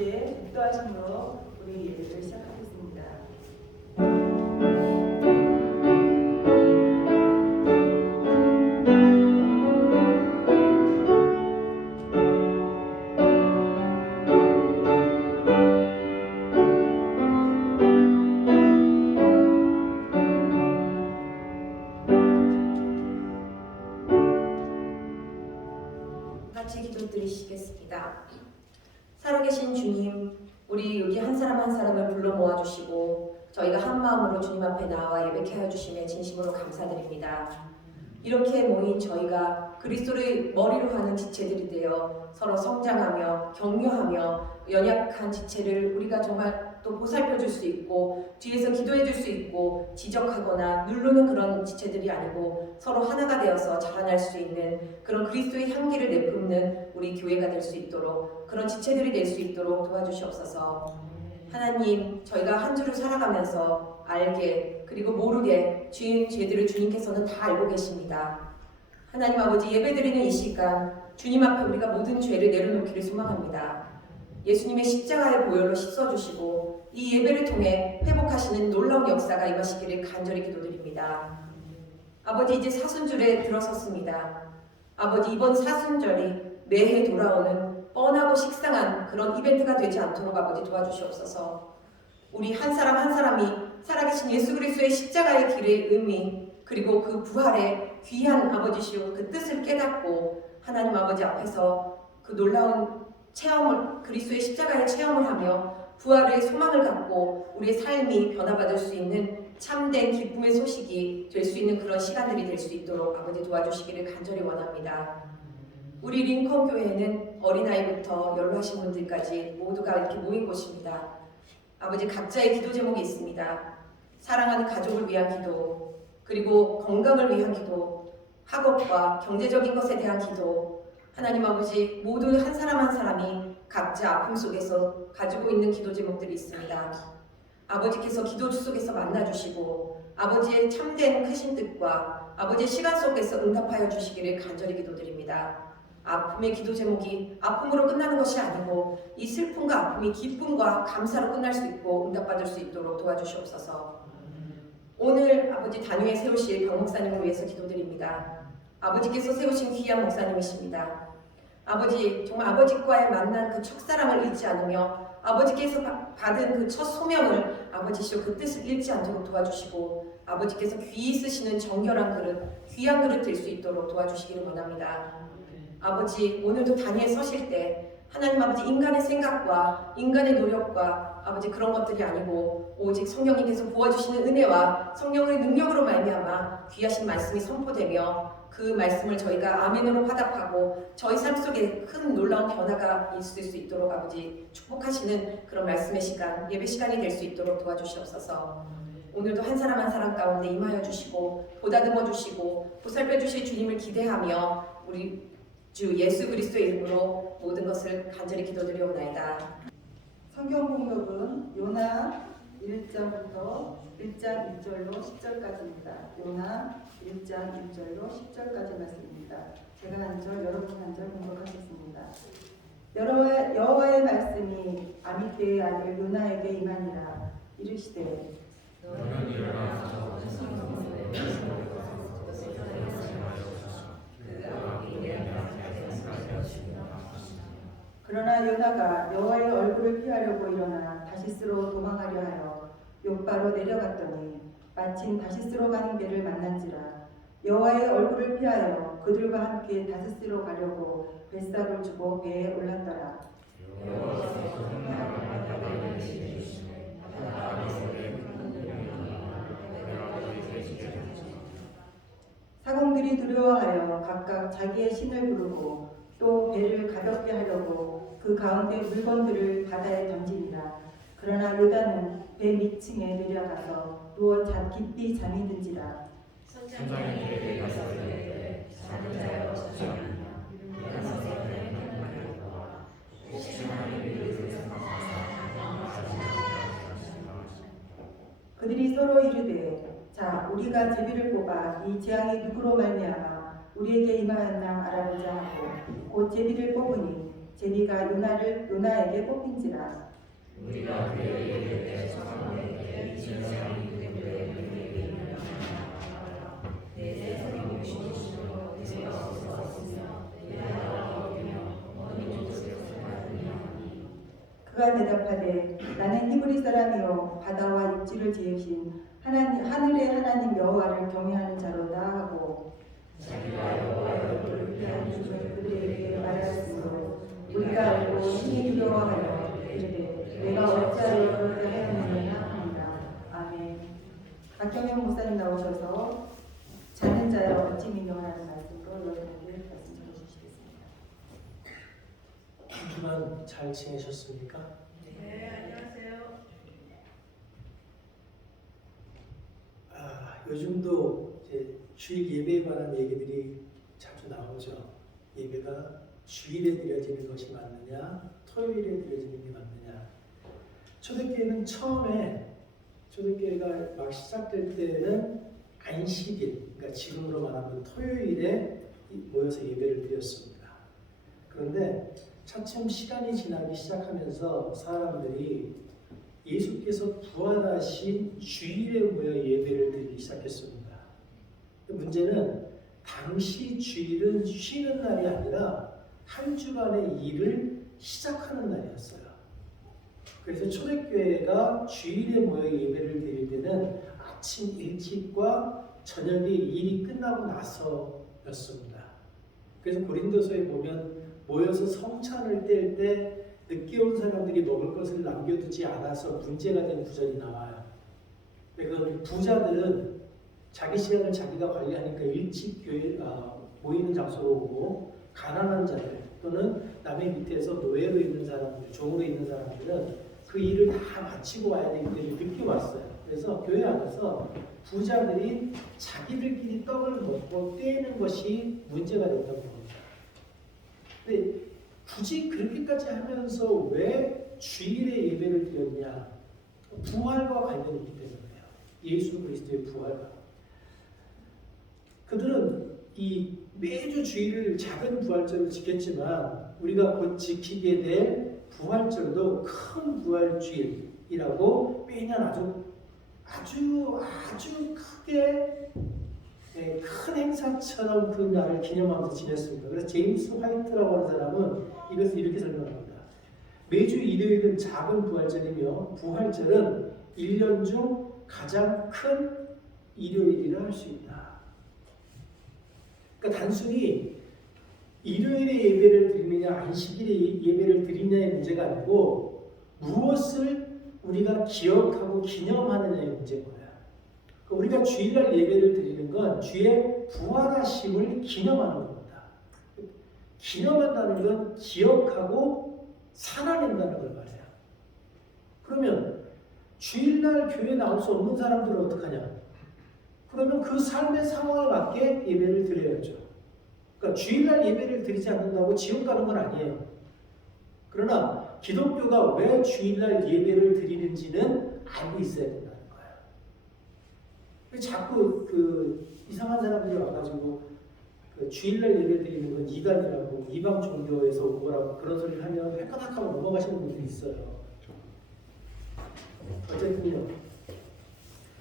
함께 기도하심으로 우리 예배를 시작하겠습니다. 같이 기도드리시겠습니다. 살아계신 주님, 우리 여기 한 사람 한 사람을 불러 모아주시고 저희가 한 마음으로 주님 앞에 나와 예배케 하여 주심에 진심으로 감사드립니다. 이렇게 모인 저희가 그리스도를 머리로 하는 지체들이 되어 서로 성장하며 격려하며 연약한 지체를 우리가 정말 또 보살펴줄 수 있고 뒤에서 기도해줄 수 있고 지적하거나 누르는 그런 지체들이 아니고 서로 하나가 되어서 자라날 수 있는 그런 그리스도의 향기를 내뿜는 우리 교회가 될 수 있도록 그런 지체들이 될 수 있도록 도와주시옵소서. 하나님, 저희가 한 주를 살아가면서 알게 그리고 모르게 주인 죄들을 주님께서는 다 알고 계십니다. 하나님 아버지, 예배드리는 이 시간 주님 앞에 우리가 모든 죄를 내려놓기를 소망합니다. 예수님의 십자가의 보혈로 씻어주시고 이 예배를 통해 회복하시는 놀라운 역사가 임하시기를 간절히 기도드립니다. 아버지, 이제 사순절에 들어섰습니다. 아버지, 이번 사순절이 매해 돌아오는 뻔하고 식상한 그런 이벤트가 되지 않도록 아버지 도와주시옵소서. 우리 한 사람 한 사람이 살아계신 예수 그리스도의 십자가의 길의 의미 그리고 그 부활의 귀한 아버지시오 그 뜻을 깨닫고 하나님 아버지 앞에서 그 놀라운 체험을 그리스도의 십자가의 체험을 하며 부활의 소망을 갖고 우리의 삶이 변화받을 수 있는 참된 기쁨의 소식이 될 수 있는 그런 시간들이 될 수 있도록 아버지 도와주시기를 간절히 원합니다. 우리 링컨 교회는 어린아이부터 연로하신 분들까지 모두가 이렇게 모인 곳입니다. 아버지, 각자의 기도 제목이 있습니다. 사랑하는 가족을 위한 기도, 그리고 건강을 위한 기도, 학업과 경제적인 것에 대한 기도. 하나님 아버지, 모두 한 사람 한 사람이 각자 아픔 속에서 가지고 있는 기도 제목들이 있습니다. 아버지께서 기도 속에서 만나주시고 아버지의 참된 크신 뜻과 아버지의 시간 속에서 응답하여 주시기를 간절히 기도드립니다. 아픔의 기도 제목이 아픔으로 끝나는 것이 아니고 이 슬픔과 아픔이 기쁨과 감사로 끝날 수 있고 응답받을 수 있도록 도와주시옵소서. 오늘 아버지 단위에 세우실 병 목사님을 위해서 기도드립니다. 아버지께서 세우신 귀한 목사님이십니다. 아버지, 정말 아버지과의 만난 그 첫사랑을 잊지 않으며 아버지께서 받은 그 첫 소명을 아버지시오 그 뜻을 잃지 않도록 도와주시고 아버지께서 귀히 쓰시는 정결한 그릇, 귀한 그릇 될 수 있도록 도와주시기를 원합니다. 아버지, 오늘도 단위에 서실 때 하나님 아버지 인간의 생각과 인간의 노력과 아버지 그런 것들이 아니고 오직 성령님께서 부어주시는 은혜와 성령의 능력으로 말미암아 귀하신 말씀이 선포되며 그 말씀을 저희가 아멘으로 화답하고 저희 삶 속에 큰 놀라운 변화가 있을 수 있도록 아버지 축복하시는 그런 말씀의 시간, 예배 시간이 될 수 있도록 도와주시옵소서. 오늘도 한 사람 한 사람 가운데 임하여 주시고 보다듬어 주시고 보살펴 주실 주님을 기대하며 우리 주 예수 그리스도의 이름으로 모든 것을 간절히 기도드리옵나이다. 성경 공독은 요나 1장부터 1장 1절로 10절까지입니다. 요나 1장 1절로 10절까지 말씀입니다. 제가 한 절, 여러분 한 절 공독하겠습니다. 여호와의 말씀이 아미떼의 아들 요나에게 임하니라. 이르시되 너는 일어나서 그러나 요나가 여호와의 얼굴을 피하려고 일어나 다시스로 도망하려 하여 욥바로 내려갔더니 마침 다시스로 가는 길을 만난지라. 여호와의 얼굴을 피하여 그들과 함께 다시스로 가려고 뱃삭을 주고 배에 올랐더라. 사공들이 두려워하여 각각 자기의 신을 부르고 또 배를 가볍게 하려고 그 가운데 물건들을 바다에 던지니라. 그러나 요단은 배 밑층에 내려가서 누워 깊이 잠이 든지라. 선장이 배에 가서되 잠은 자여 잠이나 그들이 서로 이르되 자 우리가 제비를 뽑아 이 재앙이 누구로 말미암아 우리에게 임하였나 알아보자 하고 곧 제비를 뽑으니 제비가 요나에게 뽑힌지라. 우리가 그의 예를 내 성함에 이진 사람이 때문에 그에게 명령하라. 내 세상에 오시고 내가 없었으며 내 나라가 어디며 어느 곳에서 살았느냐. 그가 대답하되 나는 히브리 사람이요 바다와 육지를 지으신 하늘의 하나님 여호와를 경외하는 자로다 하고 자기가 여호와의 얼굴을 피한 주를 그들에게 말하였으므로 우리가 알고 신이 두려워하여 이르되 내가 어찌하여 그렇게 하였느냐 합니다. 아멘. 박경영 목사님 나오셔서 자는 자여 어찌 민요하라는 말씀으로 여러분에게 말씀 전해주시겠습니다. 한 주간 잘 지내셨습니까? 네, 안녕하세요. 요즘도 이제 주일 예배에 관한 얘기들이 자주 나오죠. 예배가 주일에 드려지는 것이 맞느냐, 토요일에 드려지는 게 맞느냐. 초대교회는 처음에 초대교회가 막 시작될 때는 안식일, 그러니까 지금으로 말하면 토요일에 모여서 예배를 드렸습니다. 그런데 차츰 시간이 지나기 시작하면서 사람들이 예수께서 부활하신 주일에 모여 예배를 드리기 시작했습니다. 문제는 당시 주일은 쉬는 날이 아니라 한 주간의 일을 시작하는 날이었어요. 그래서 초대교회가 주일에 모여 예배를 드릴 때는 아침 일찍과 저녁에 일이 끝나고 나서였습니다. 그래서 고린도서에 보면 모여서 성찬을 뗄 때 늦게 온 사람들이 먹을 것을 남겨두지 않아서 문제가 된 구절이 나와요. 그러니까 부자들은 자기 시간을 자기가 관리하니까 일찍 교회 모이는 장소로 오고, 가난한 자들 또는 남의 밑에서 노예로 있는 사람들, 종으로 있는 사람들은 그 일을 다 마치고 와야 되기 때문에 늦게 왔어요. 그래서 교회 안에서 부자들이 자기들끼리 떡을 먹고 떼는 것이 문제가 됐던 겁니다. 근데 굳이 그렇게까지 하면서 왜 주일에 예배를 드렸냐? 부활과 관련이 있기 때문에요. 예수 그리스도의 부활과. 그들은 이 매주 주일을 작은 부활절을 지켰지만 우리가 곧 지키게 될 부활절도 큰 부활주일이라고 매년 아주 크게 큰 행사처럼 그 날을 기념하면서 지냈습니다. 그래서 제임스 화이트라고 하는 사람은 이것을 이렇게 설명합니다. 매주 일요일은 작은 부활절이며 부활절은 1년 중 가장 큰 일요일이라 할 수 있다. 그러니까 단순히 일요일에 예배를 드리느냐 안식일에 예배를 드리느냐의 문제가 아니고 무엇을 우리가 기억하고 기념하느냐의 문제인 거예요. 우리가 주일날 예배를 드리는 건 주의 부활하심을 기념하는 겁니다. 기념한다는 건 기억하고 살아낸다는 걸 말해요. 그러면 주일날 교회에 나올 수 없는 사람들은 어떡하냐? 그러면 그 삶의 상황에 맞게 예배를 드려야죠. 그러니까 주일날 예배를 드리지 않는다고 지옥 가는 건 아니에요. 그러나 기독교가 왜 주일날 예배를 드리는지는 알고 있어야 된다는 거예요. 자꾸 이상한 사람들이 와가지고 주일날 예배 드리는 건 이단이라고 이방 종교에서 온 거라고 그런 소리를 하면 헷갈락하고 넘어가시는 분들이 있어요. 어쨌든요.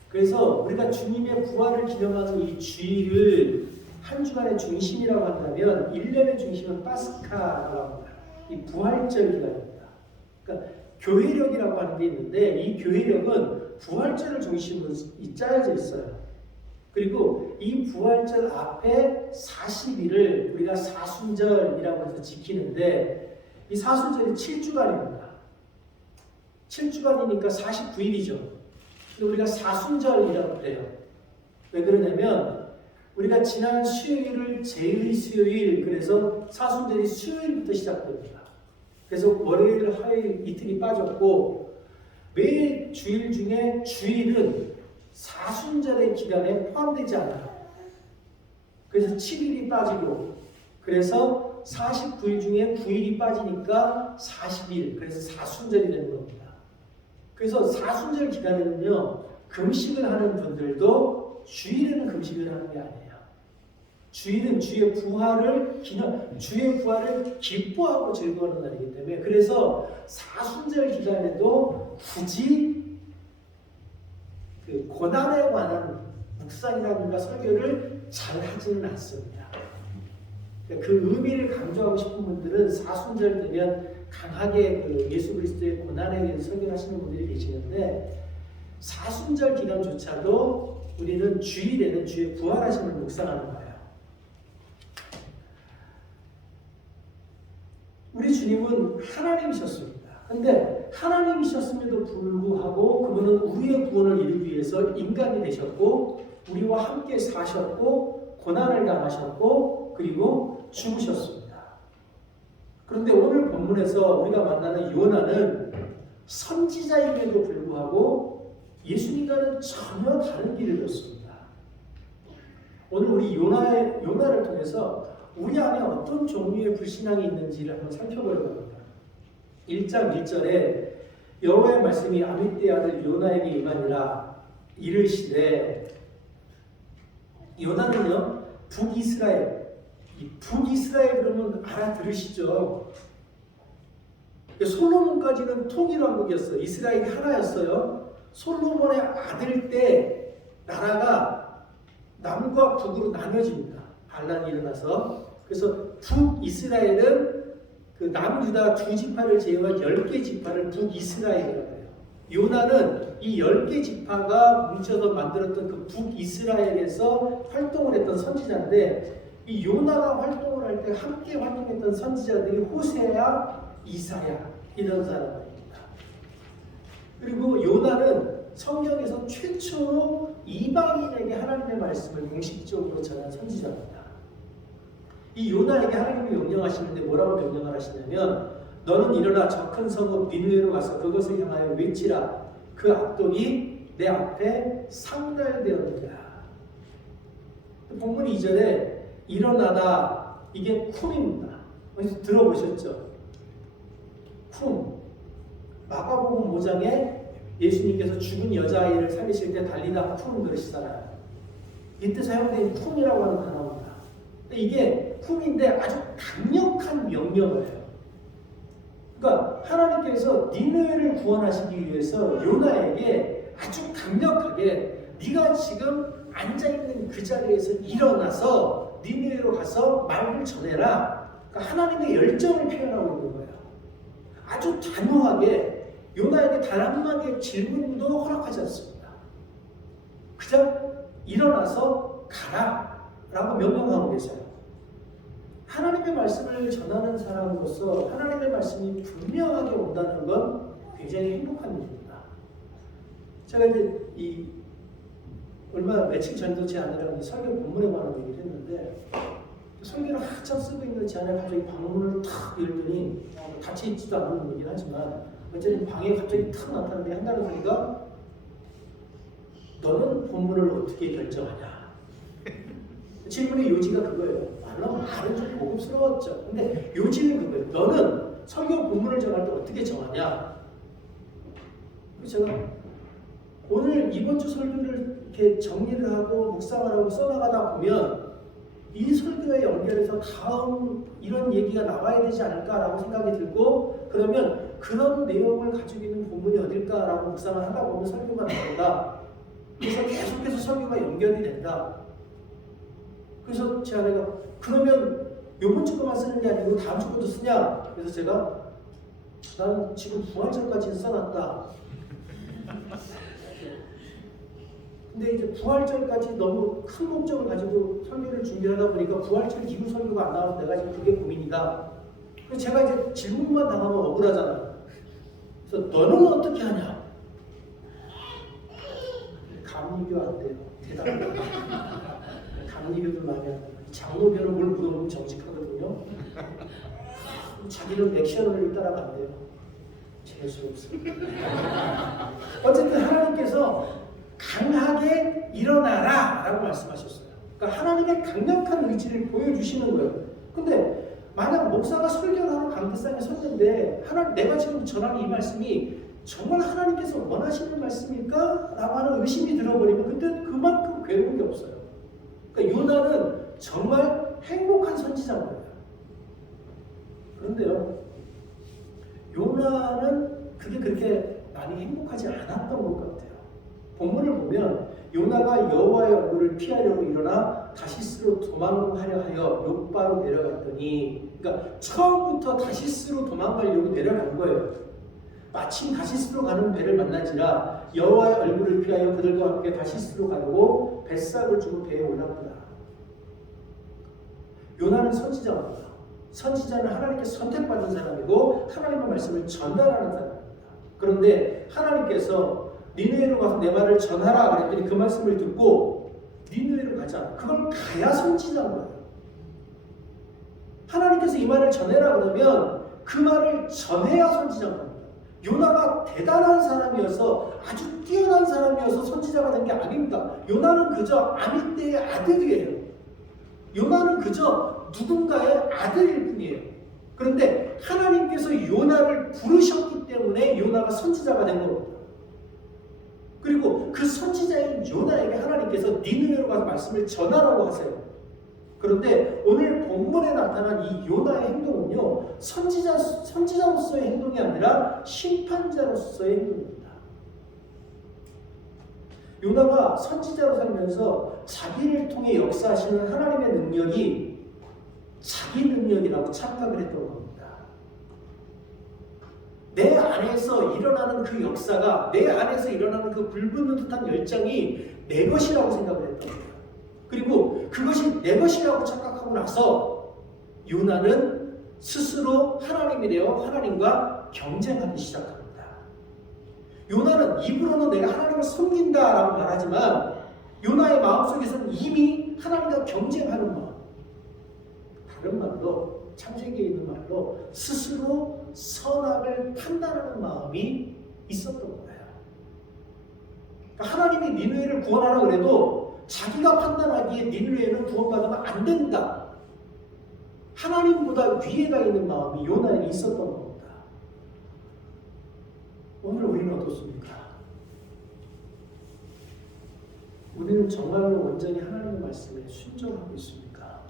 그래서 우리가 주님의 부활을 기념하는 이 주일을 한 주간의 중심이라고 한다면 1년의 중심은 파스카라고 합니다. 이 부활절 기간입니다. 그러니까 교회력이라고 하는 게 있는데 이 교회력은 부활절을 중심으로 짜여져 있어요. 그리고 이 부활절 앞에 40일을 우리가 사순절이라고 해서 지키는데 이 사순절이 7주간입니다. 7주간이니까 49일이죠. 근데 우리가 사순절이라고 그래요. 왜 그러냐면 우리가 지난 수요일을 제1 수요일, 그래서 사순절이 수요일부터 시작됩니다. 그래서 월요일, 화요일 이틀이 빠졌고 매일 주일 중에 주일은 사순절의 기간에 포함되지 않아요. 그래서 7일이 빠지고 그래서 49일 중에 9일이 빠지니까 40일, 그래서 사순절이 되는 겁니다. 그래서 사순절 기간에는요 금식을 하는 분들도 주일에는 금식을 하는 게 아니에요. 주일은 주의 부활을 기뻐하고 즐거워하는 날이기 때문에 그래서 사순절 기간에도 굳이 그 고난에 관한 묵상이라든가 설교를 잘 하지는 않습니다. 그 의미를 강조하고 싶은 분들은 사순절 되면 강하게 그 예수 그리스도의 고난에 대해서 설교를 하시는 분들이 계시는데 사순절 기간조차도 우리는 주일에는 주의 부활하심을 묵상하는 거예요. 우리 주님은 하나님이셨습니다. 근데 하나님이셨음에도 불구하고 그분은 우리의 구원을 이루기 위해서 인간이 되셨고 우리와 함께 사셨고 고난을 당하셨고 그리고 죽으셨습니다. 그런데 오늘 본문에서 우리가 만나는 요나는 선지자임에도 불구하고 예수님과는 전혀 다른 길을 걷습니다. 오늘 우리 요나를 통해서 우리 안에 어떤 종류의 불신앙이 있는지를 한번 살펴보려고 합니다. 1장 1절에 여호와의 말씀이 아미떼의 아들 요나에게 임하니라 이르시되 요나는요 북이스라엘 이 북이스라엘 그러면 알아들으시죠? 솔로몬까지는 통일왕국이었어요. 이스라엘이 하나였어요. 솔로몬의 아들 때 나라가 남과 북으로 나눠집니다. 반란이 일어나서. 그래서 북이스라엘은 그 남유다 2지파를 제외한 10개 지파를 북이스라엘이라고 해요. 요나는 이 10개 지파가 뭉쳐서 만들었던 그 북이스라엘에서 활동을 했던 선지자인데 이 요나가 활동을 할 때 함께 활동했던 선지자들이 호세야, 이사야 이런 사람들입니다. 그리고 요나는 성경에서 최초로 이방인에게 하나님의 말씀을 공식적으로 전한 선지자입니다. 이 요나에게 하나님이 명령하시는데 뭐라고 명령을 하시냐면 너는 일어나 저 큰 성읍 니느웨로 가서 그것을 향하여 외치라. 그 악독이 내 앞에 상달되었느니라. 본문 2절에 일어나다 이게 쿰입니다. 어디서 들어보셨죠? 쿰. 마가복음 5장에 예수님께서 죽은 여자아이를 살리실 때 달리다 쿰 그러시잖아요. 이때 사용된 쿰이라고 하는 단어입니다. 이게 쿰인데 아주 강력한 명령을 해요. 그러니까 하나님께서 니느웨를 구원하시기 위해서 요나에게 아주 강력하게 네가 지금 앉아있는 그 자리에서 일어나서 니느웨로 가서 말을 전해라. 그러니까 하나님의 열정을 표현하고 있는 거예요. 아주 단호하게 요나에게 단 한마디의 질문도 허락하지 않습니다. 그냥 일어나서 가라 라고 명령하고 계세요. 하나님의 말씀을 전하는 사람으로서 하나님의 말씀이 분명하게 온다는 건 굉장히 행복한 일입니다. 제가 이제 며칠 전도 제 아내랑 설교 본문에 관한 얘기를 했는데 설교를 한참 쓰고 있는 제 아내가 갑자기 방문을 탁 열더니 같이 있지도 않은 분이긴 하지만 어쨌든 방에 갑자기 탁 나타나는데 한다는 소리가 너는 본문을 어떻게 결정하냐? 질문의 요지가 그거예요. 말은 좀 고급스러웠죠. 근데 요지는 그거예요. 너는 성경 본문을 정할 때 어떻게 정하냐? 그래서 제가 오늘 이번 주 설교를 이렇게 정리를 하고 묵상을 하고 써나가다 보면 이 설교에 연결해서 다음 이런 얘기가 나와야 되지 않을까라고 생각이 들고 그러면 그런 내용을 가지고 있는 본문이 어딜까라고 묵상을 하다 보면 설교가 나온다. 그래서 계속해서 설교가 연결이 된다. 그래서 제 아내가 그러면 요번 주 거만 쓰는 게 아니고 다음 주 것도 쓰냐? 그래서 제가 나는 지금 부활절까지는 써놨다. 근데 이제 부활절까지 너무 큰 목적을 가지고 설교를 준비하다 보니까 부활절 이후 설교가 안 나와서 내가 지금 그게 고민이다. 그래서 제가 이제 질문만 당하면 억울하잖아요. 그래서 너는 어떻게 하냐? 감리교 안 돼요. 대답을. 감리교도 많이 하고 장로교는 뭘 물어보면 정직하거든요. 자기는 액션을 따라간대요. 재수없어요. 어쨌든 하나님께서 강하게 일어나라 라고 말씀하셨어요. 그러니까 하나님의 강력한 의지를 보여주시는 거예요. 근데 만약 목사가 설교를 하러 강대상에 섰는데 내가 지금 전하는 이 말씀이 정말 하나님께서 원하시는 말씀일까? 라고 하는 의심이 들어버리면 그때 그만큼 괴로운 게 없어요. 그러니까 요나는 정말 행복한 선지자인 거예요. 그런데요, 요나는 그게 그렇게 많이 행복하지 않았던 것 같아요. 본문을 보면 요나가 여호와의 얼굴을 피하려고 일어나 다시스로 도망하려 하여 욥바로 내려갔더니, 그러니까 처음부터 다시스로 도망가려고 내려간 거예요. 마침 다시스로 가는 배를 만난지라 여호와의 얼굴을 피하여 그들과 함께 다시스로 가려고 뱃삭을 주고 배에 올랐구나. 요나는 선지자입니다. 선지자는 하나님께 선택받은 사람이고 하나님의 말씀을 전달하는 사람입니다. 그런데 하나님께서 니느웨로 가서 내 말을 전하라 그랬더니 그 말씀을 듣고 니느웨로 가자. 그걸 가야 선지자인 거예요. 하나님께서 이 말을 전해라 그러면 그 말을 전해야 선지자인 겁니다. 요나가 대단한 사람이어서 아주 뛰어난 사람이어서 선지자가 된 게 아닙니다. 요나는 그저 아미떼의 아들이에요. 요나는 그저 누군가의 아들일 뿐이에요. 그런데 하나님께서 요나를 부르셨기 때문에 요나가 선지자가 된 겁니다. 그리고 그 선지자인 요나에게 하나님께서 니느웨로 가서 말씀을 전하라고 하세요. 그런데 오늘 본문에 나타난 이 요나의 행동은요, 선지자로서의 행동이 아니라 심판자로서의 행동입니다. 요나가 선지자로 살면서 자기를 통해 역사하시는 하나님의 능력이 자기 능력이라고 착각을 했던 겁니다. 내 안에서 일어나는 그 역사가, 내 안에서 일어나는 그 불붙는 듯한 열정이 내 것이라고 생각을 했던 거예요. 그리고 그것이 내 것이라고 착각하고 나서 요나는 스스로 하나님이 되어 하나님과 경쟁하기 시작합니다. 요나는 입으로는 내가 하나님을 섬긴다라고 말하지만 요나의 마음속에서는 이미 하나님과 경쟁하는 마음, 다른 말로 창세기에 있는 말로 스스로 선악을 판단하는 마음이 있었던 거예요. 그러니까 하나님이 니느웨를 구원하라 그래도 자기가 판단하기에 니느웨는 구원받으면 안 된다. 하나님보다 위에가 있는 마음이 요나에게 있었던 겁니다. 오늘 우리는 어떻습니까? 우리는 정말로 온전히 하나님의 말씀에 순종하고 있습니까?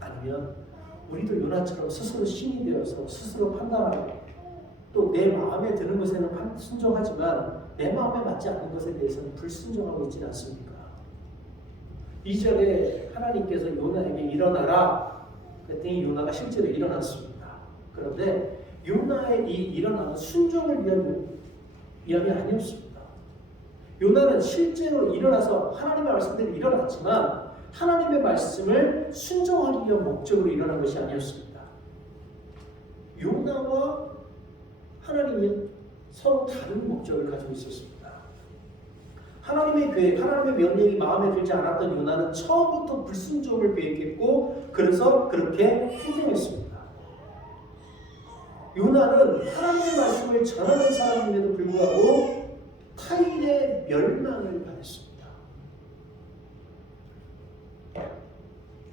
아니면 우리도 요나처럼 스스로 신이 되어서 스스로 판단하고 또 내 마음에 드는 것에는 순종하지만 내 마음에 맞지 않는 것에 대해서는 불순종하고 있지는 않습니까? 2절에 하나님께서 요나에게 일어나라 그랬더니 요나가 실제로 일어났습니다. 그런데 요나의 이 일어나는 순종을 위함이 아니었습니다. 요나는 실제로 일어나서 하나님의 말씀대로 일어났지만 하나님의 말씀을 순종하기 위한 목적으로 일어난 것이 아니었습니다. 요나와 하나님은 서로 다른 목적을 가지고 있었습니다. 하나님의 계획, 하나님의 명령이 마음에 들지 않았던 요나는 처음부터 불순종을 계획했고 그래서 그렇게 행동했습니다. 요나는 하나님의 말씀을 전하는 사람임에도 불구하고 타인의 멸망을 바랬습니다.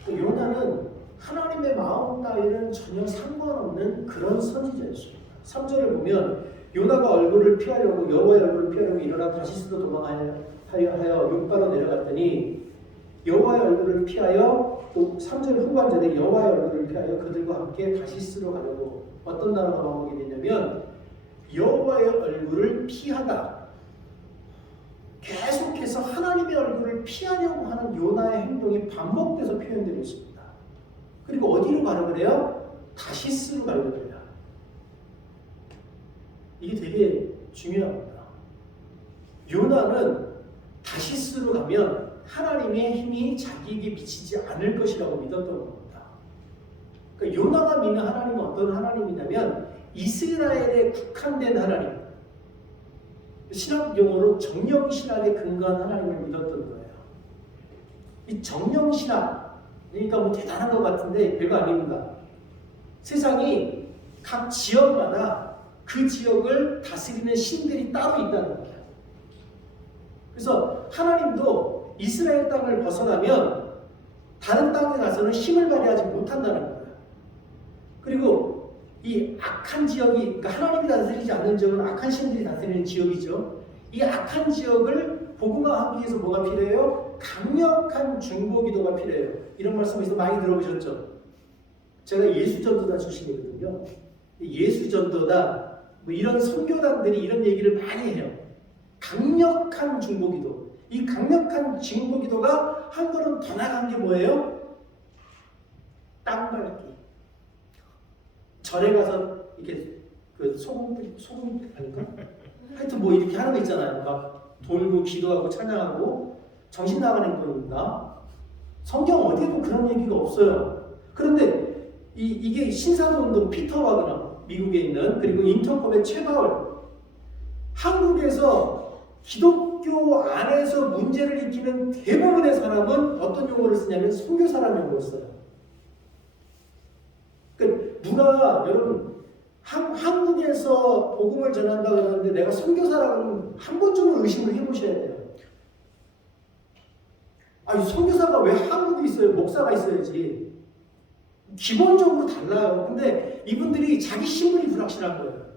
요나는 하나님의 마음 따위는 전혀 상관없는 그런 선지자였습니다. 3절을 보면 요나가 얼굴을 피하려고 여호와의 얼굴을 피하려고 일어나 다시스로 도망하여 욥바로 내려갔더니 여호와의 얼굴을 피하여 또 3절 후반절에 여호와의 얼굴을 피하여 그들과 함께 다시스로 가려고 어떤 단어가 나오게 되냐면 여호와의 얼굴을 피하다 계속해서 하나님의 얼굴을 피하려고 하는 요나의 행동이 반복돼서 표현되어 있습니다. 그리고 어디로 가려고 그래요? 다시스로 가려고 해요. 이게 되게 중요합니다. 요나는 다시스로 가면 하나님의 힘이 자기에게 미치지 않을 것이라고 믿었던 겁니다. 그러니까 요나가 믿는 하나님은 어떤 하나님이냐면 이스라엘에 국한된 하나님, 신학 용어로 정령신학에 근거한 하나님을 믿었던 거예요. 이 정령신학, 그러니까 뭐 대단한 것 같은데 별거 아닙니다. 세상이 각 지역마다 그 지역을 다스리는 신들이 따로 있다는 거예요. 그래서 하나님도 이스라엘 땅을 벗어나면 다른 땅에 가서는 힘을 발휘하지 못한다는 거예요. 그리고 이 악한 지역이, 그러니까 하나님이 다스리지 않는 지역은 악한 신들이 다스리는 지역이죠. 이 악한 지역을 복음화하기 위해서 뭐가 필요해요? 강력한 중보기도가 필요해요. 이런 말씀에서 많이 들어보셨죠? 제가 예수전도단 출신이거든요. 예수전도단 뭐 이런 선교단들이 이런 얘기를 많이 해요. 강력한 중보기도. 이 강력한 중보기도가 한 걸음 더 나간 게 뭐예요? 땅 밟기. 절에 가서 이렇게 그 소금 아닌가? 하여튼 뭐 이렇게 하는 거 있잖아요. 막 돌고 기도하고 찬양하고 정신 나가는 겁니다. 성경 어디에도 그런 얘기가 없어요. 그런데 이게 신사도운동 피터 와그너 미국에 있는 그리고 인터컵의 최바울 한국에서 기독교 안에서 문제를 일으키는 대부분의 사람은 어떤 용어를 쓰냐면 선교사라는 용어를 써요. 그러니까 누가 여러분 한국에서 복음을 전한다 그러는데 내가 선교사라고 하면 한 번쯤은 의심을 해보셔야 돼요. 아니 선교사가 왜 한국에 있어요? 목사가 있어야지. 기본적으로 달라요. 근데 이분들이 자기 신분이 불확실한 거예요.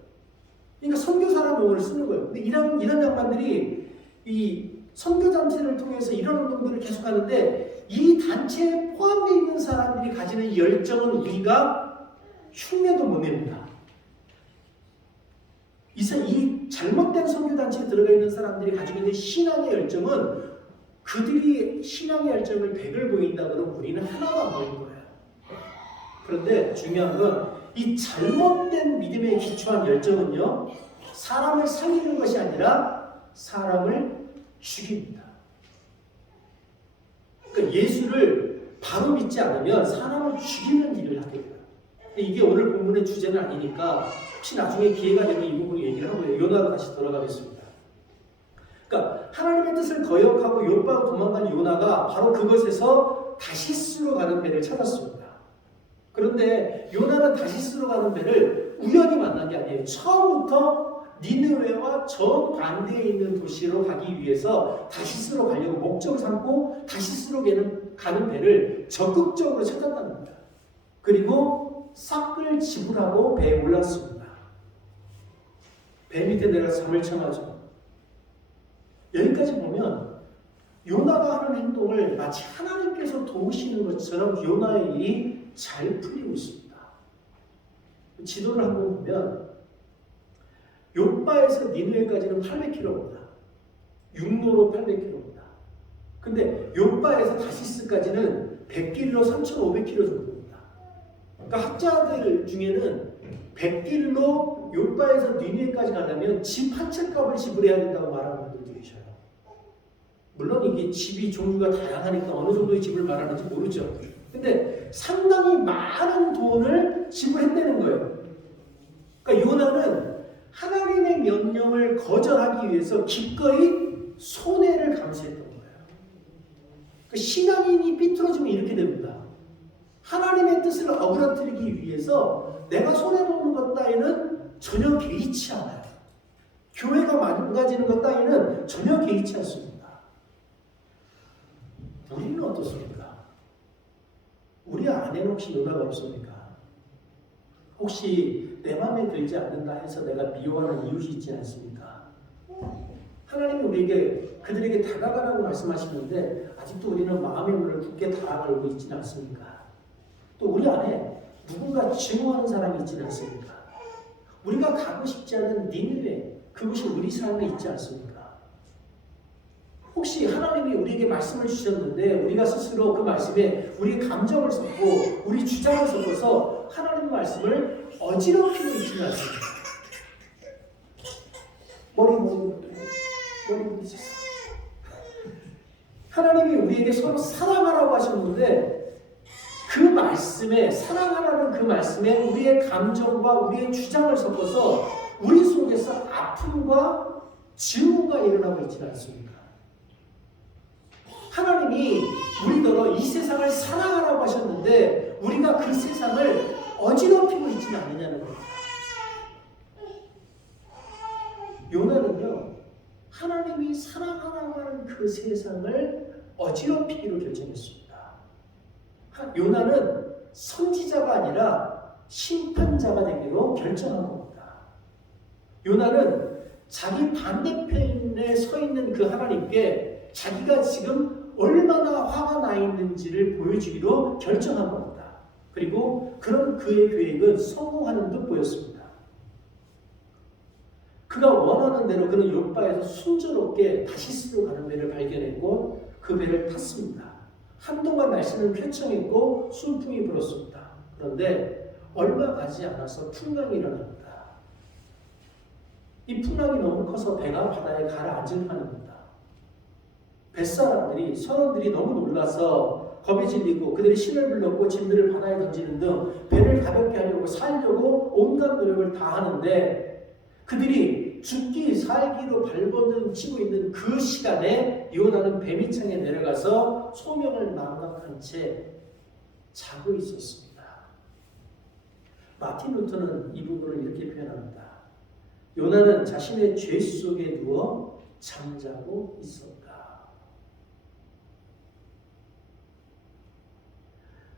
그러니까 선교사라는 용어를 쓰는 거예요. 근데 이런 양반들이 이 선교단체를 통해서 이런 운동들을 계속하는데 이 단체에 포함되어 있는 사람들이 가지는 열정은 우리가 흉내도 못 냅니다. 이 잘못된 선교단체에 들어가 있는 사람들이 가지고 있는 신앙의 열정은 그들이 신앙의 열정을 100을 보인다 그러면 우리는 하나도 안 보이는 거예요. 그런데 중요한 건 이 잘못된 믿음에 기초한 열정은요, 사람을 살리는 것이 아니라 사람을 죽입니다. 그러니까 예수를 바로 믿지 않으면 사람을 죽이는 일을 하게 돼요. 근데 이게 오늘 본문의 주제는 아니니까 혹시 나중에 기회가 되면 이 부분을 얘기를 하고요. 요나로 다시 돌아가겠습니다. 그러니까 하나님의 뜻을 거역하고 욥바로 도망간 요나가 바로 그것에서 다시스로 가는 배를 찾았습니다. 그런데 요나는 다시스로 가는 배를 우연히 만난 게 아니에요. 처음부터 니느웨와 정반대에 있는 도시로 가기 위해서 다시스로 가려고 목적을 삼고 다시스로 가는 배를 적극적으로 찾았답니다. 그리고 싹을 지불하고 배에 올랐습니다. 배 밑에 내려서 잠을 청하죠. 여기까지 보면 요나가 하는 행동을 마치 하나님께서 도우시는 것처럼 요나의 일이 잘 풀리고 있습니다. 지도를 한번 보면 욥바에서 니느웨까지는 800km입니다. 육로로 800km입니다. 근데 욥바에서 다시스까지는 100길로 3,500km 정도입니다. 그러니까 학자들 중에는 100길로 욥바에서 니느웨까지 가려면 집 한 채 값을 지불해야 된다고 말하는 분들도 계셔요. 물론 이게 집이 종류가 다양하니까 어느 정도의 집을 말하는지 모르죠. 근데 상당히 많은 돈을 지불했다는 거예요. 그러니까 요나는 하나님의 명령을 거절하기 위해서 기꺼이 손해를 감수했던 거예요. 그러니까 신앙인이 삐뚤어지면 이렇게 됩니다. 하나님의 뜻을 어그러뜨리기 위해서 내가 손해보는 것 따위는 전혀 개의치 않아요. 교회가 망가지는 것 따위는 전혀 개의치 않습니다. 우리는 어떻습니까? 우리 안에는 혹시 요나가 없습니까? 혹시 내 마음에 들지 않는다 해서 내가 미워하는 이웃이 있지 않습니까? 하나님이 우리에게 그들에게 다가가라고 말씀하시는데 아직도 우리는 마음의 문을 굳게 닫아걸고 있지는 않습니까? 또 우리 안에 누군가 증오하는 사람이 있지는 않습니까? 우리가 가고 싶지 않은 니느웨, 그것이 우리 삶에 있지 않습니까? 혹시 하나님이 우리에게 말씀을 주셨는데 우리가 스스로 그 말씀에 우리의 감정을 섞고 우리 주장을 섞어서 하나님의 말씀을 어지럽히고 있지는 않습니까? 머리 부딪혔어. 하나님이 우리에게 서로 사랑하라고 하셨는데 그 말씀에, 사랑하라는 그 말씀에 우리의 감정과 우리의 주장을 섞어서 우리 속에서 아픔과 증오가 일어나고 있지는 않습니까? 하나님이 우리더러 이 세상을 사랑하라고 하셨는데 우리가 그 세상을 어지럽히고 있지는 않느냐는 겁니다. 요나는요, 하나님이 사랑하라고 하는 그 세상을 어지럽히기로 결정했습니다. 요나는 선지자가 아니라 심판자가 되기로 결정한 겁니다. 요나는 자기 반대편에 서 있는 그 하나님께 자기가 지금 얼마나 화가 나 있는지를 보여주기로 결정한 겁니다. 그리고 그런 그의 계획은 성공하는 듯 보였습니다. 그가 원하는 대로 그는 욥바에서 순조롭게 다시스로 가는 배를 발견했고 그 배를 탔습니다. 한동안 날씨는 쾌청했고 순풍이 불었습니다. 그런데 얼마 가지 않아서 풍랑이 일어납니다. 이 풍랑이 너무 커서 배가 바다에 가라앉을 판입니다. 뱃사람들이 선원들이 너무 놀라서 겁에 질리고 그들이 신을 불렀고 짐들을 바다에 던지는 등 배를 가볍게 하려고 살려고 온갖 노력을 다 하는데 그들이 죽기 살기로 발버둥 치고 있는 그 시간에 요나는 배 밑창에 내려가서 소명을 망각한 채 자고 있었습니다. 마틴 루터는 이 부분을 이렇게 표현합니다. 요나는 자신의 죄 속에 누워 잠자고 있었다.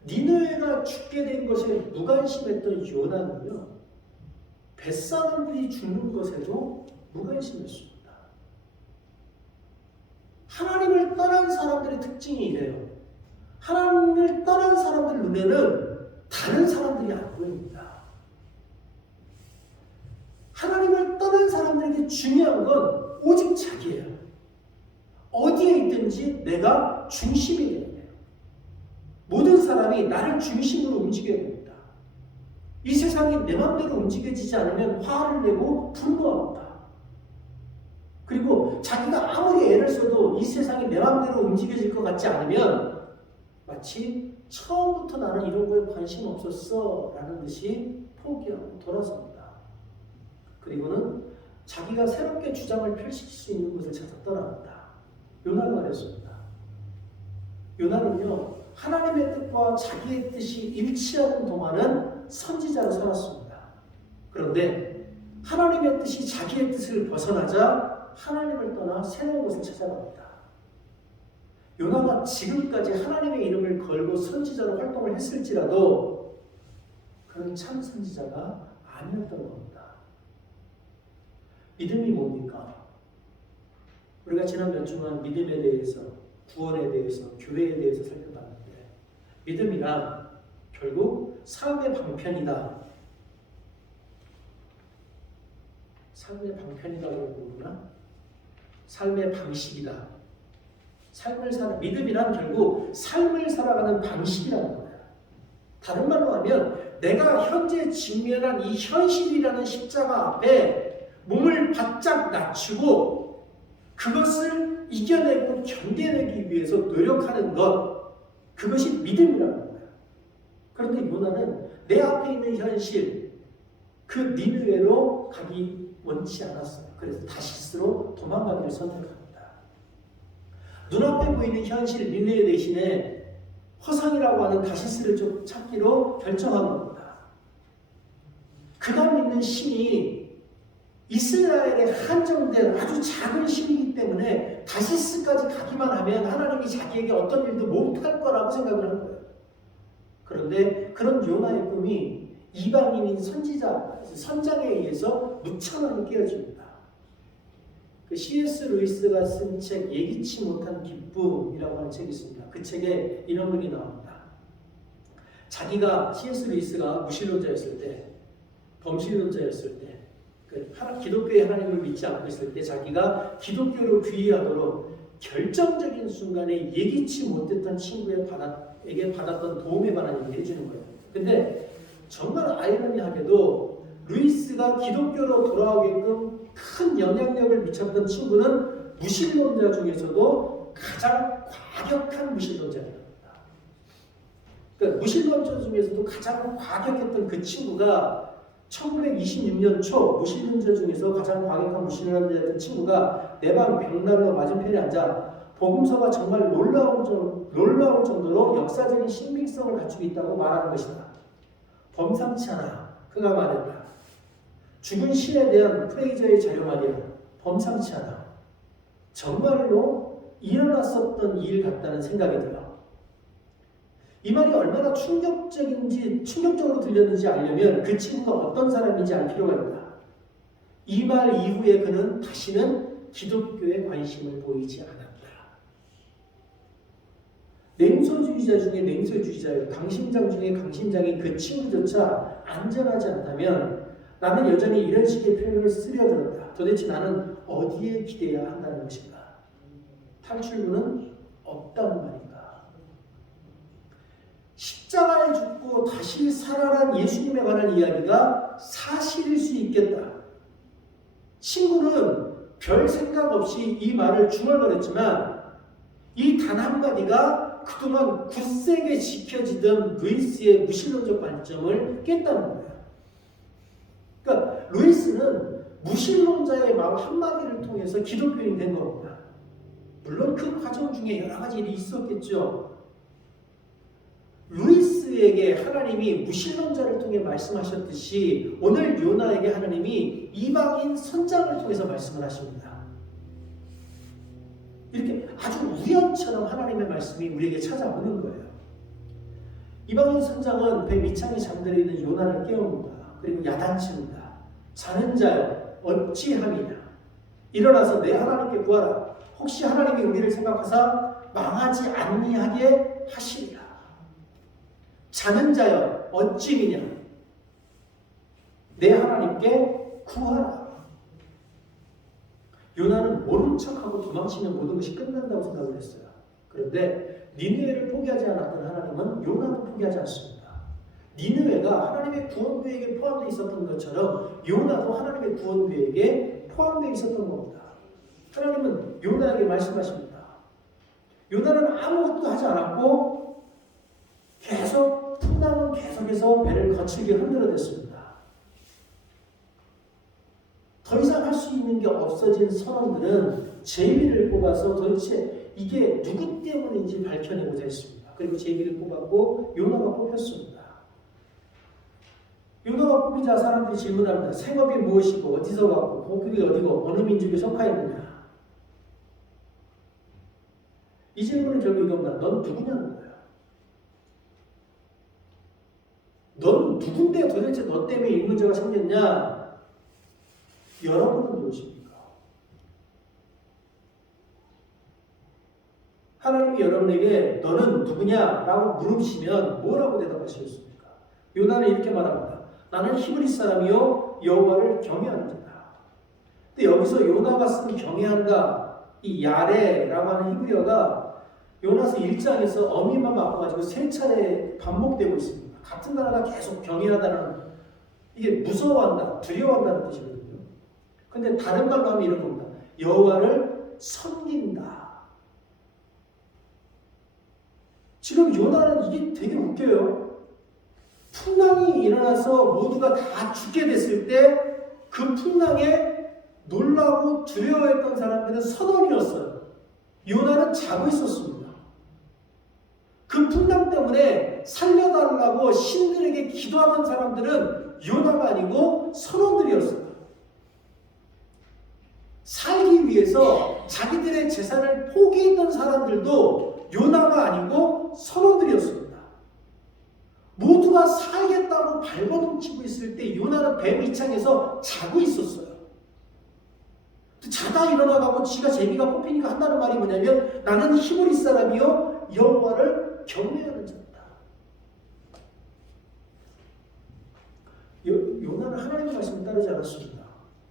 니느웨가 죽게 된 것에 무관심했던 요나는요, 뱃사람들이 죽는 것에도 무관심했습니다. 하나님을 떠난 사람들의 특징이 이래요. 하나님을 떠난 사람들 눈에는 다른 사람들이 안 보입니다. 하나님을 떠난 사람들에게 중요한 건 오직 자기예요. 어디에 있든지 내가 중심이 돼야 돼요. 모든 사람이 나를 중심으로 움직여야 됩니다. 이 세상이 내 마음대로 움직여지지 않으면 화를 내고 분노합니다. 그리고 자기가 아무리 애를 써도 이 세상이 내 마음대로 움직여질 것 같지 않으면 마치 처음부터 나는 이런 거에 관심 없었어 라는 듯이 포기하고 돌아섭니다. 그리고는 자기가 새롭게 주장을 펼칠 수 있는 것을 찾아 떠납니다. 요나가 말했습니다. 요나는요, 하나님의 뜻과 자기의 뜻이 일치하는 동안은 선지자로 살았습니다. 그런데 하나님의 뜻이 자기의 뜻을 벗어나자 하나님을 떠나 새로운 것을 찾아갑니다. 요나가 지금까지 하나님의 이름을 걸고 선지자로 활동을 했을지라도 그는 참 선지자가 아니었던 겁니다. 믿음이 뭡니까? 우리가 지난 몇 주간 믿음에 대해서, 구원에 대해서, 교회에 대해서 살펴봤는데 믿음이란 결국 삶의 방편이다. 삶의 방편이라고 부르나? 삶의 방식이다. 믿음이란 결국 삶을 살아가는 방식이라는 거예요. 다른 말로 하면 내가 현재 직면한 이 현실이라는 십자가 앞에 몸을 바짝 낮추고 그것을 이겨내고 견뎌내기 위해서 노력하는 것, 그것이 믿음이라는 거예요. 그런데 요나는 내 앞에 있는 현실, 그 니느웨로 가기 원치 않았어요. 그래서 다시스로 도망가기를 선택합니다. 눈앞에 보이는 현실 니느웨 대신에 허상이라고 하는 다시스를 좀 찾기로 결정한 겁니다. 그가 믿는 신이 이스라엘에 한정된 아주 작은 신이기 때문에 다시스까지 가기만 하면 하나님이 자기에게 어떤 일도 못할 거라고 생각을 한 거예요. 그런데 그런 요나의 꿈이 이방인인 선장에 의해서 무천 원이 깨어집니다. 그 C.S. 루이스가 쓴 책 예기치 못한 기쁨이라고 하는 책이 있습니다. 그 책에 이런 글이 나옵니다. 자기가 C.S. 루이스가 무신론자였을 때, 범신론자였을 때, 기독교의 하나님을 믿지 않고 있을 때 자기가 기독교로 귀의하도록 결정적인 순간에 예기치 못했던 친구에게 받았던 도움에 관한 얘기를 해주는 거예요. 근데 정말 아이러니하게도 루이스가 기독교로 돌아오게끔 큰 영향력을 미쳤던 친구는 무신론자 중에서도 가장 과격한 무신론자입니다. 그러니까 무신론자 중에서도 가장 과격했던 그 친구가 1926년 초 무신론자 중에서 가장 과격한 무신론자였던 친구가 내 방 벽난로 맞은편에 앉아 복음서가 정말 놀라운 정도로 역사적인 신빙성을 갖추고 있다고 말하는 것이다. 범상치 않아. 그가 말했다. 죽은 신에 대한 프레이저의 자료 말이야. 범상치 않아. 정말로 일어났었던 일 같다는 생각이 들어. 이 말이 얼마나 충격적으로 들렸는지 알려면 그 친구가 어떤 사람인지 알 필요가 있다. 이 말 이후에 그는 다시는 기독교에 관심을 보이지 않았다. 냉소주의자 중에 냉소주의자예요. 강심장 중에 강심장인 그 친구조차 안전하지 않다면 나는 여전히 이런 식의 표현을 쓰려들었다. 도대체 나는 어디에 기대야 한다는 것인가? 탈출구는 없단 말인가? 십자가에 죽고 다시 살아난 예수님에 관한 이야기가 사실일 수 있겠다. 친구는 별 생각 없이 이 말을 중얼거렸지만 이 단 한마디가 그동안 굳세게 지켜지던 루이스의 무신론적 관점을 깼다는 거예요. 그러니까 루이스는 무신론자의 말 한마디를 통해서 기독교인이 된 겁니다. 물론 그 과정 중에 여러 가지 일이 있었겠죠. 루이스에게 하나님이 무신론자를 통해 말씀하셨듯이 오늘 요나에게 하나님이 이방인 선장을 통해서 말씀을 하십니다. 이렇게 아주 우연처럼 하나님의 말씀이 우리에게 찾아오는 거예요. 이방인 선장은 배 밑창에 잠들어 있는 요나를 깨웁니다. 그리고 야단칩니다. 자는 자여 어찌함이냐. 일어나서 내 하나님께 구하라. 혹시 하나님이 우리를 생각하사 망하지 아니하게 하시리라. 자는 자여 어찌미냐. 내 하나님께 구하라. 요나는 모른 척하고 도망치면 모든 것이 끝난다고 생각을 했어요. 그런데 니느웨를 포기하지 않았던 하나님은 요나도 포기하지 않습니다. 니느웨가 하나님의 구원 계획에 포함되어 있었던 것처럼 요나도 하나님의 구원 계획에 포함되어 있었던 겁니다. 하나님은 요나에게 말씀하십니다. 요나는 아무것도 하지 않았고 계속 풍랑은 계속해서 배를 거칠게 흔들어댔습니다. 더 이상 할 수 있는 게 없어진 선원들은 제비를 뽑아서 도대체 이게 누구 때문인지 밝혀내고자 했습니다. 그리고 제비를 뽑았고 요나가 뽑혔습니다. 요나가 뽑히자 사람들이 질문합니다. 생업이 무엇이고 어디서 왔고 고국이 어디고 어느 민족에 속하였느냐. 이 질문은 결국 이겁니다. 넌 누구냐는 거야. 넌 누군데 도대체 너 때문에 이 문제가 생겼냐. 여러분은 누구십니까? 하나님이 여러분에게 너는 누구냐라고 물으시면 뭐라고 대답하시겠습니까? 요나는 이렇게 말합니다. 나는 히브리 사람이요 여호와를 경외하는 자다. 근데 여기서 요나가 쓴 경외한다, 이 야레라고 하는 히브리어가 요나서 1장에서 어미만 바꿔가지고 3차례 반복되고 있습니다. 같은 단어가 계속 경외하다는, 이게 무서워한다, 두려워한다는 뜻이거든요. 근데 다른 말로 하면 이런 겁니다. 여호와를 섬긴다. 지금 요나는 이게 되게 웃겨요. 풍랑이 일어나서 모두가 다 죽게 됐을 때 그 풍랑에 놀라고 두려워했던 사람들은 선원이었어요. 요나는 자고 있었습니다. 그 풍랑 때문에 살려달라고 신들에게 기도하던 사람들은 요나가 아니고 선원들이었어요. 살기 위해서 자기들의 재산을 포기했던 사람들도 요나가 아니고 선원들이었습니다. 모두가 살겠다고 발버둥치고 있을 때 요나는 배 밑창에서 자고 있었어요. 자다 일어나가고 지가 제비가 뽑히니까 한다는 말이 뭐냐면 나는 히브리 사람이요 여호와를 경외하는 자다. 요나는 하나님의 말씀을 따르지 않았습니다.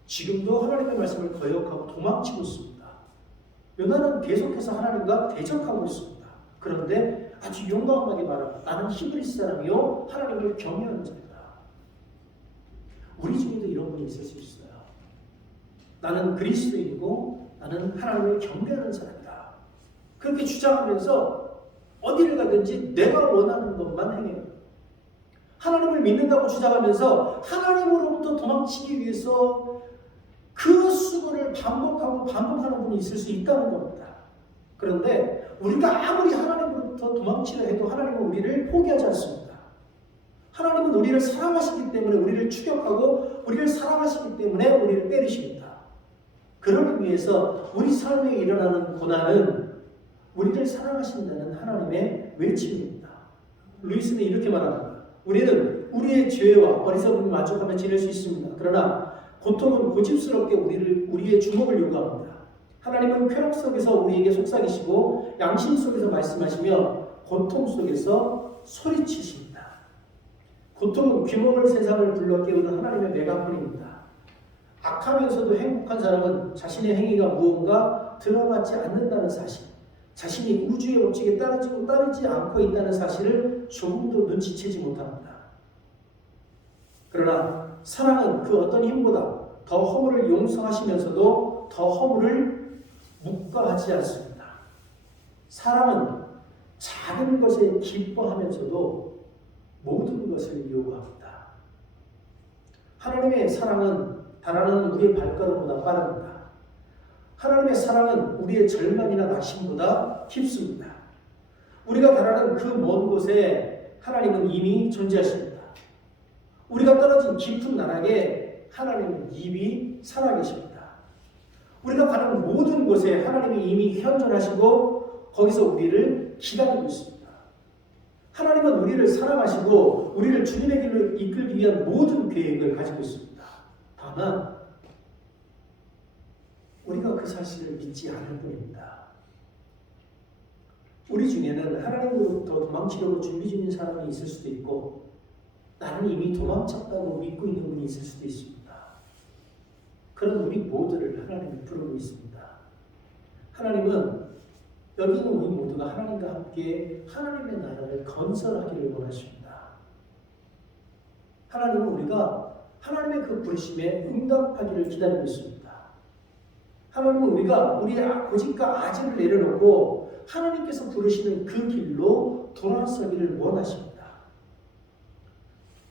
지금도 하나님의 말씀을 거역하고 도망치고 있습니다. 요나는 계속해서 하나님과 대적하고 있습니다. 그런데 아주 용감하게 말합니다. 나는 히브리 사람이요 하나님을 경외하는 자이다. 우리 중에도 이런 분이 있을 수 있어요. 나는 그리스도인이고 나는 하나님을 경배하는 사람이다. 그렇게 주장하면서 어디를 가든지 내가 원하는 것만 행해요. 하나님을 믿는다고 주장하면서 하나님으로부터 도망치기 위해서 그 수고를 반복하는 분이 있을 수 있다는 겁니다. 그런데 우리가 아무리 하나님으로부터 도망치려 해도 하나님은 우리를 포기하지 않습니다. 하나님은 우리를 사랑하시기 때문에 우리를 추격하고 우리를 사랑하시기 때문에 우리를 때리십니다. 그러기 위해서 우리 삶에 일어나는 고난은 우리를 사랑하신다는 하나님의 외침입니다. 루이스는 이렇게 말합니다. 우리는 우리의 죄와 어리석음을 만족하며 지낼 수 있습니다. 그러나 고통은 고집스럽게 우리의 주목을 요구합니다. 하나님은 쾌락 속에서 우리에게 속삭이시고 양심 속에서 말씀하시며 고통 속에서 소리치십니다. 고통은 귀머를 세상을 불러 깨우는 하나님의 메가폰입니다. 악하면서도 행복한 사람은 자신의 행위가 무언가 드러나지 않는다는 사실, 자신이 우주의 법칙에 따르지 않고 있다는 사실을 조금도 눈치채지 못합니다. 그러나 사랑은 그 어떤 힘보다 더 허물을 용서하시면서도 더 허물을 묵과하지 않습니다. 사랑은 작은 것에 기뻐하면서도 모든 것을 요구합니다. 하나님의 사랑은 달아나는 우리의 발걸음보다 빠릅니다. 하나님의 사랑은 우리의 절망이나 낙심보다 깊습니다. 우리가 달아난 그 먼 곳에 하나님은 이미 존재하십니다. 우리가 떨어진 깊은 나락에 하나님은 이미 살아계십니다. 우리가 가는 모든 곳에 하나님이 이미 현존하시고 거기서 우리를 기다리고 있습니다. 하나님은 우리를 사랑하시고 우리를 주님의 길로 이끌기 위한 모든 계획을 가지고 있습니다. 다만 우리가 그 사실을 믿지 않을 뿐입니다. 우리 중에는 하나님으로부터 도망치려고 준비 중인 사람이 있을 수도 있고 나는 이미 도망쳤다고 믿고 있는 분이 있을 수도 있습니다. 그런 우리 모두를 하나님이 부르고 있습니다. 하나님은 여기 있는 우리 모두가 하나님과 함께 하나님의 나라를 건설하기를 원하십니다. 하나님은 우리가 하나님의 그 부르심에 응답하기를 기다리고 있습니다. 하나님은 우리가 우리의 고집과 아집을 내려놓고 하나님께서 부르시는 그 길로 돌아서기를 원하십니다.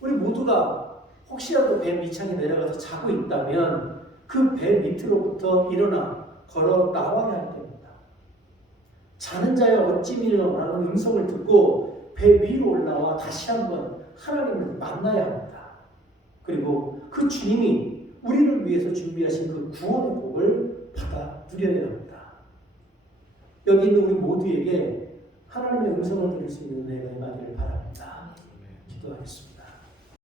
우리 모두가 혹시라도 배 밑창에 내려가서 자고 있다면 그 배 밑으로부터 일어나 걸어 나와야 할 때입니다. 자는 자여 어찌 미련하라는 음성을 듣고 배 위로 올라와 다시 한번 하나님을 만나야 합니다. 그리고 그 주님이 우리를 위해서 준비하신 그 구원의 복을 받아 누려야 합니다. 여기 있는 우리 모두에게 하나님의 음성을 들을 수 있는 은혜가 임하기를 바랍니다. 기도하겠습니다.